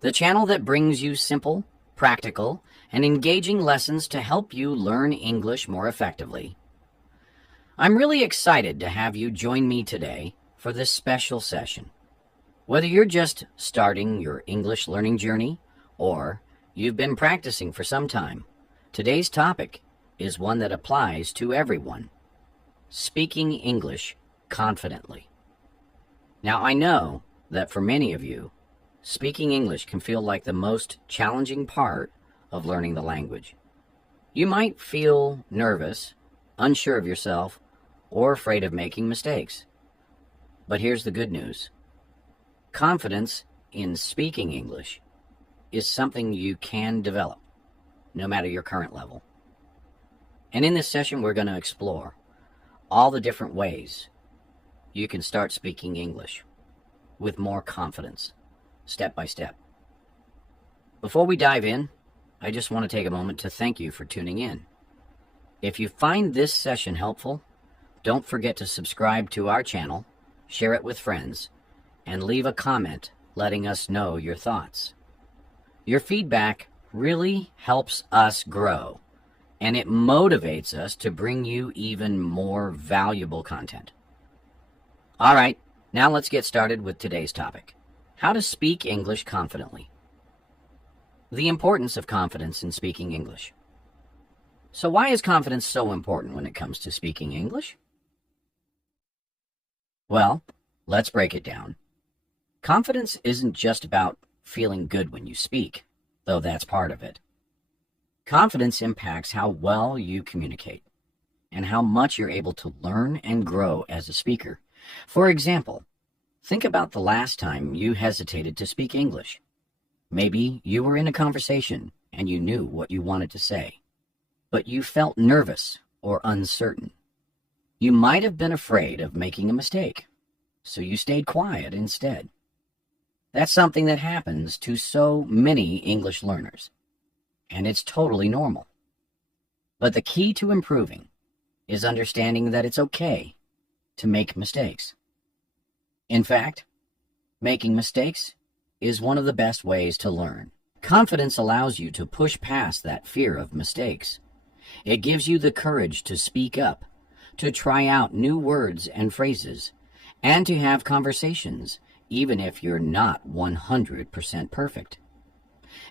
the channel that brings you simple, practical, and engaging lessons to help you learn English more effectively. I'm really excited to have you join me today for this special session. Whether you're just starting your English learning journey or you've been practicing for some time, today's topic is one that applies to everyone: speaking English confidently. Now, I know that for many of you, speaking English can feel like the most challenging part of learning the language. You might feel nervous, unsure of yourself, or afraid of making mistakes. But here's the good news. Confidence in speaking English is something you can develop, no matter your current level. And in this session, we're going to explore all the different ways you can start speaking English with more confidence, step by step. Before we dive in, I just want to take a moment to thank you for tuning in. If you find this session helpful, don't forget to subscribe to our channel, share it with friends, and leave a comment letting us know your thoughts. Your feedback really helps us grow, and it motivates us to bring you even more valuable content. All right, now let's get started with today's topic: how to speak English confidently. The importance of confidence in speaking English. So why is confidence so important when it comes to speaking English? Well, let's break it down. Confidence isn't just about feeling good when you speak, though that's part of it. Confidence impacts how well you communicate and how much you're able to learn and grow as a speaker. For example, think about the last time you hesitated to speak English. Maybe you were in a conversation and you knew what you wanted to say, but you felt nervous or uncertain. You might have been afraid of making a mistake, so you stayed quiet instead. That's something that happens to so many English learners, and it's totally normal. But the key to improving is understanding that it's okay to make mistakes. In fact, making mistakes is one of the best ways to learn. Confidence allows you to push past that fear of mistakes. It gives you the courage to speak up, to try out new words and phrases, and to have conversations, even if you're not 100% perfect.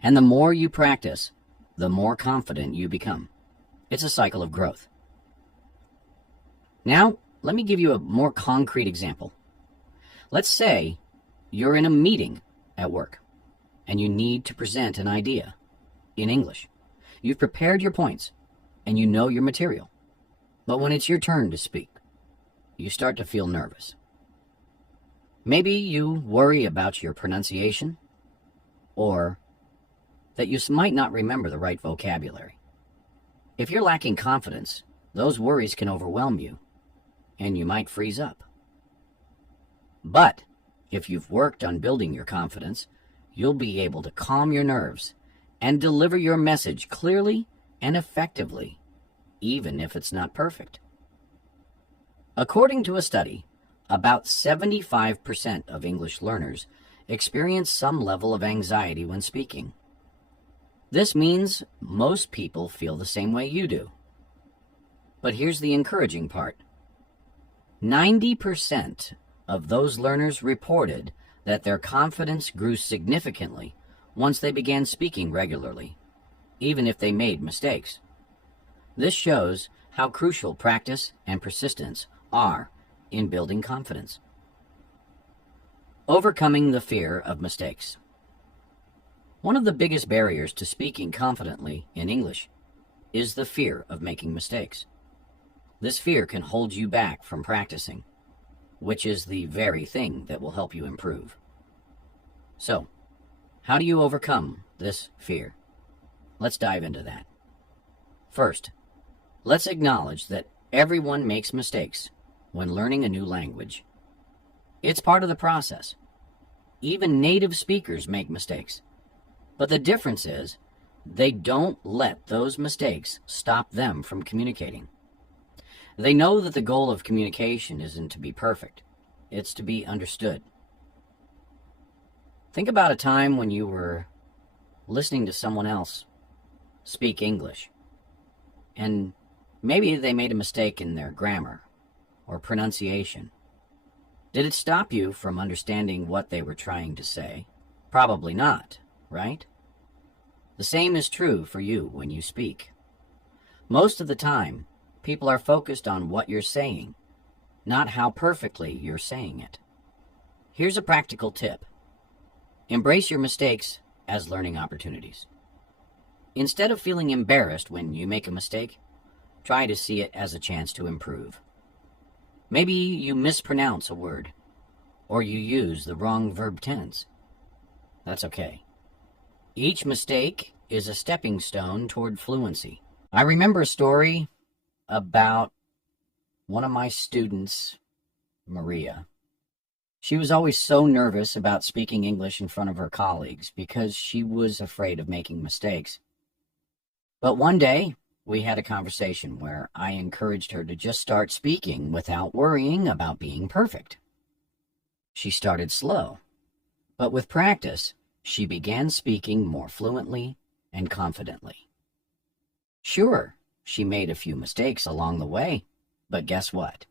And the more you practice, the more confident you become. It's a cycle of growth. Now, let me give you a more concrete example. Let's say you're in a meeting at work, and you need to present an idea in English. You've prepared your points, and you know your material. But when it's your turn to speak, you start to feel nervous. Maybe you worry about your pronunciation, or that you might not remember the right vocabulary. If you're lacking confidence, those worries can overwhelm you, and you might freeze up. But if you've worked on building your confidence, you'll be able to calm your nerves and deliver your message clearly and effectively, even if it's not perfect. According to a study, about 75% of English learners experience some level of anxiety when speaking. This means most people feel the same way you do. But here's the encouraging part. 90% of those learners reported that their confidence grew significantly once they began speaking regularly, even if they made mistakes. This shows how crucial practice and persistence are in building confidence. Overcoming the fear of mistakes. One of the biggest barriers to speaking confidently in English is the fear of making mistakes. This fear can hold you back from practicing, which is the very thing that will help you improve. So, how do you overcome this fear? Let's dive into that. First, let's acknowledge that everyone makes mistakes when learning a new language. It's part of the process. Even native speakers make mistakes. But the difference is, they don't let those mistakes stop them from communicating. They know that the goal of communication isn't to be perfect. It's to be understood. Think about a time when you were listening to someone else speak English, and maybe they made a mistake in their grammar or pronunciation. Did it stop you from understanding what they were trying to say? Probably not, right? The same is true for you when you speak. Most of the time, people are focused on what you're saying, not how perfectly you're saying it. Here's a practical tip. Embrace your mistakes as learning opportunities. Instead of feeling embarrassed when you make a mistake, try to see it as a chance to improve. Maybe you mispronounce a word, or you use the wrong verb tense. That's okay. Each mistake is a stepping stone toward fluency. I remember a story about one of my students, Maria. She was always so nervous about speaking English in front of her colleagues because she was afraid of making mistakes. But one day, we had a conversation where I encouraged her to just start speaking without worrying about being perfect. She started slow, but with practice, she began speaking more fluently and confidently. Sure, she made a few mistakes along the way, but guess what?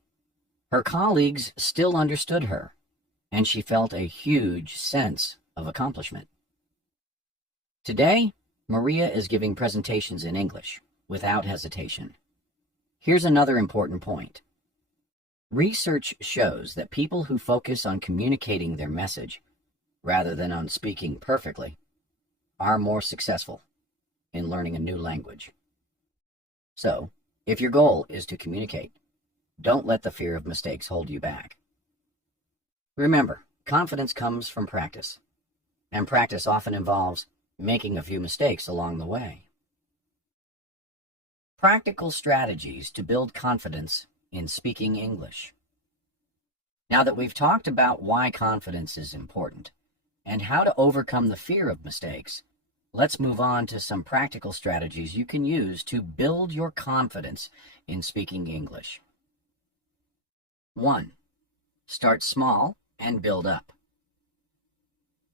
Her colleagues still understood her, and she felt a huge sense of accomplishment. Today, Maria is giving presentations in English without hesitation. Here's another important point. Research shows that people who focus on communicating their message rather than on speaking perfectly are more successful in learning a new language. So, if your goal is to communicate, don't let the fear of mistakes hold you back. Remember, confidence comes from practice, and practice often involves making a few mistakes along the way. Practical strategies to build confidence in speaking English. Now that we've talked about why confidence is important and how to overcome the fear of mistakes, let's move on to some practical strategies you can use to build your confidence in speaking English. 1. Start small and build up.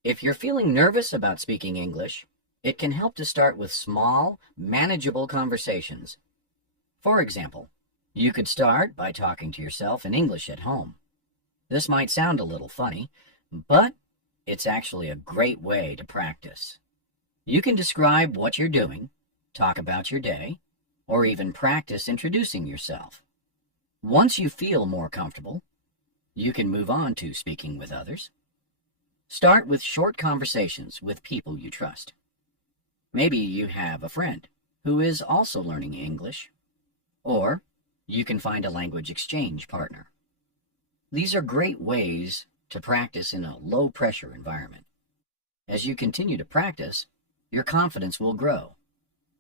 If you're feeling nervous about speaking English, it can help to start with small, manageable conversations. For example, you could start by talking to yourself in English at home. This might sound a little funny, but it's actually a great way to practice. You can describe what you're doing, talk about your day, or even practice introducing yourself. Once you feel more comfortable, you can move on to speaking with others. Start with short conversations with people you trust. Maybe you have a friend who is also learning English, or you can find a language exchange partner. These are great ways to practice in a low-pressure environment. As you continue to practice, your confidence will grow,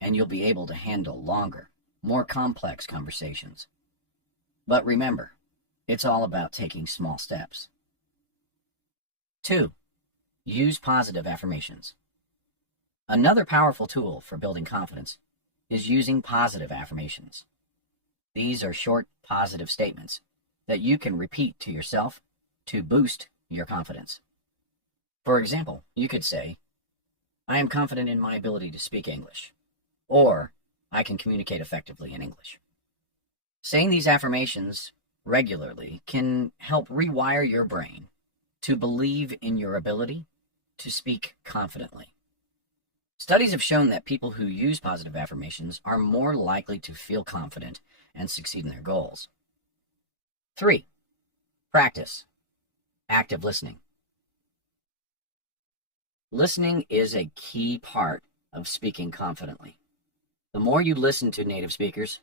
and you'll be able to handle longer, more complex conversations. But remember, it's all about taking small steps. 2. Use positive affirmations. Another powerful tool for building confidence is using positive affirmations. These are short, positive statements that you can repeat to yourself to boost your confidence. For example, you could say, "I am confident in my ability to speak English," or "I can communicate effectively in English." Saying these affirmations regularly can help rewire your brain to believe in your ability to speak confidently. Studies have shown that people who use positive affirmations are more likely to feel confident and succeed in their goals. 3. Practice active listening. Listening is a key part of speaking confidently. The more you listen to native speakers,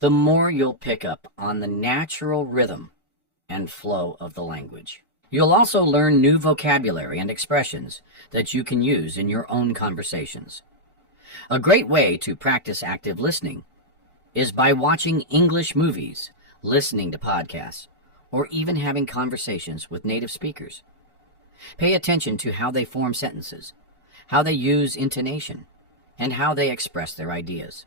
the more you'll pick up on the natural rhythm and flow of the language. You'll also learn new vocabulary and expressions that you can use in your own conversations. A great way to practice active listening is by watching English movies, listening to podcasts, or even having conversations with native speakers. Pay attention to how they form sentences, how they use intonation, and how they express their ideas.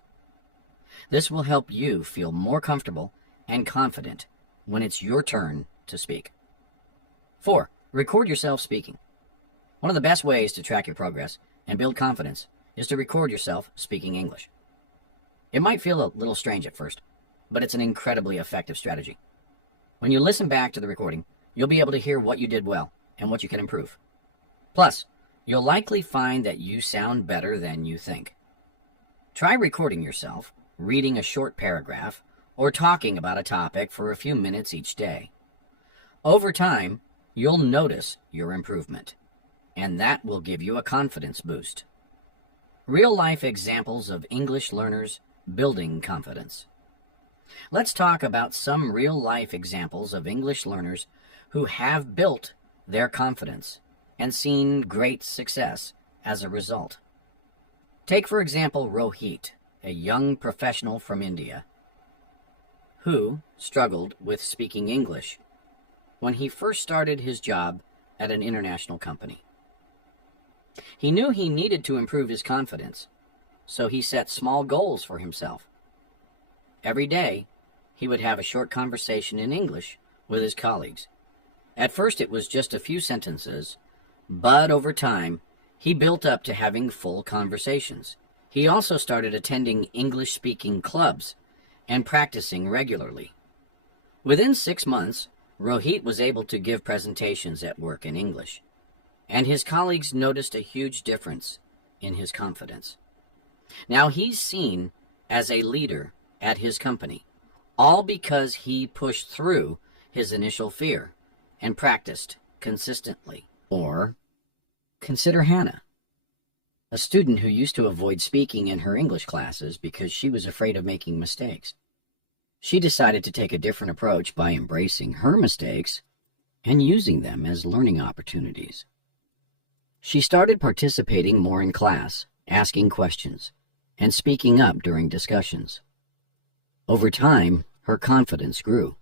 This will help you feel more comfortable and confident when it's your turn to speak. 4. Record yourself speaking. One of the best ways to track your progress and build confidence is to record yourself speaking English. It might feel a little strange at first, but it's an incredibly effective strategy. When you listen back to the recording, you'll be able to hear what you did well and what you can improve. Plus, you'll likely find that you sound better than you think. Try recording yourself, reading a short paragraph, or talking about a topic for a few minutes each day. Over time, you'll notice your improvement, and that will give you a confidence boost. Real-life examples of English learners building confidence. Let's talk about some real-life examples of English learners who have built their confidence and seen great success as a result. Take, for example, Rohit, a young professional from India, who struggled with speaking English when he first started his job at an international company. He knew he needed to improve his confidence, so he set small goals for himself. Every day, he would have a short conversation in English with his colleagues. At first, it was just a few sentences, but over time, he built up to having full conversations. He also started attending English-speaking clubs and practicing regularly. Within 6 months, Rohit was able to give presentations at work in English, and his colleagues noticed a huge difference in his confidence. Now he's seen as a leader at his company, all because he pushed through his initial fear and practiced consistently. Or consider Hannah, a student who used to avoid speaking in her English classes because she was afraid of making mistakes. She decided to take a different approach by embracing her mistakes and using them as learning opportunities. She started participating more in class, asking questions, and speaking up during discussions. Over time, her confidence grew,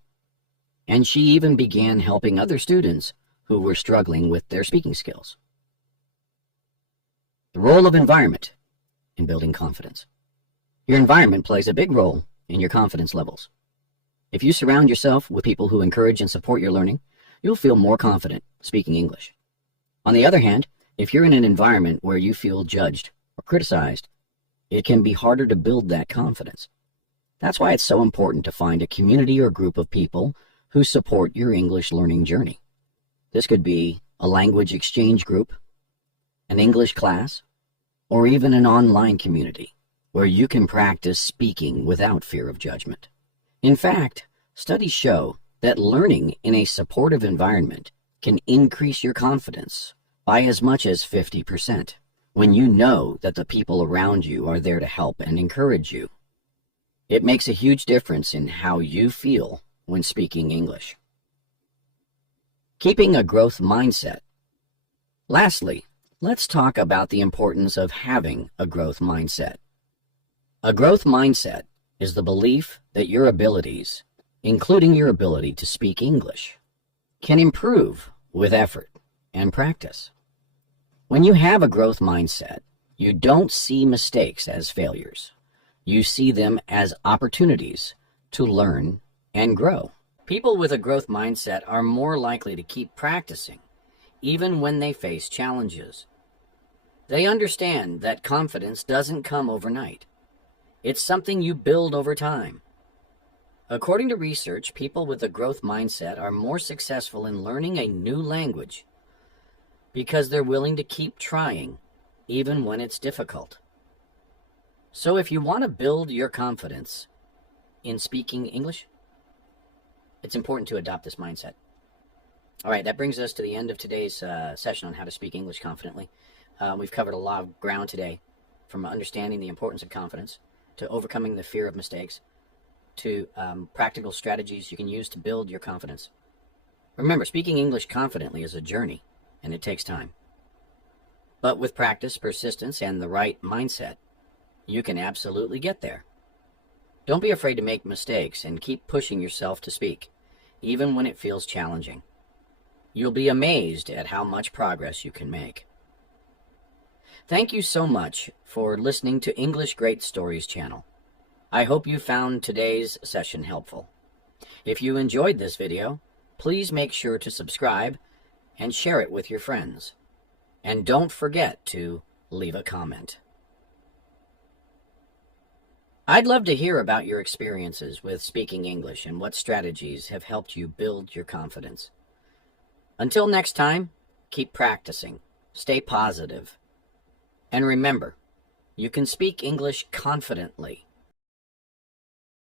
and she even began helping other students who were struggling with their speaking skills. The role of environment in building confidence. Your environment plays a big role in your confidence levels. If you surround yourself with people who encourage and support your learning, you'll feel more confident speaking English. On the other hand, if you're in an environment where you feel judged or criticized, it can be harder to build that confidence. That's why it's so important to find a community or group of people who support your English learning journey. This could be a language exchange group, an English class, or even an online community where you can practice speaking without fear of judgment. In fact, studies show that learning in a supportive environment can increase your confidence by as much as 50% when you know that the people around you are there to help and encourage you. It makes a huge difference in how you feel when speaking English. Keeping a growth mindset. Lastly, let's talk about the importance of having a growth mindset. A growth mindset is the belief that your abilities, including your ability to speak English, can improve with effort and practice. When you have a growth mindset, you don't see mistakes as failures. You see them as opportunities to learn and grow. People with a growth mindset are more likely to keep practicing, even when they face challenges. They understand that confidence doesn't come overnight. It's something you build over time. According to research, people with a growth mindset are more successful in learning a new language because they're willing to keep trying, even when it's difficult. So if you want to build your confidence in speaking English, it's important to adopt this mindset. All right, that brings us to the end of today's session on how to speak English confidently. We've covered a lot of ground today, from understanding the importance of confidence, to overcoming the fear of mistakes, to practical strategies you can use to build your confidence. Remember, speaking English confidently is a journey, and it takes time. But with practice, persistence, and the right mindset, you can absolutely get there. Don't be afraid to make mistakes and keep pushing yourself to speak, even when it feels challenging. You'll be amazed at how much progress you can make. Thank you so much for listening to English Great Stories channel. I hope you found today's session helpful. If you enjoyed this video, please make sure to subscribe and share it with your friends. And don't forget to leave a comment. I'd love to hear about your experiences with speaking English and what strategies have helped you build your confidence. Until next time, keep practicing, stay positive, and remember, you can speak English confidently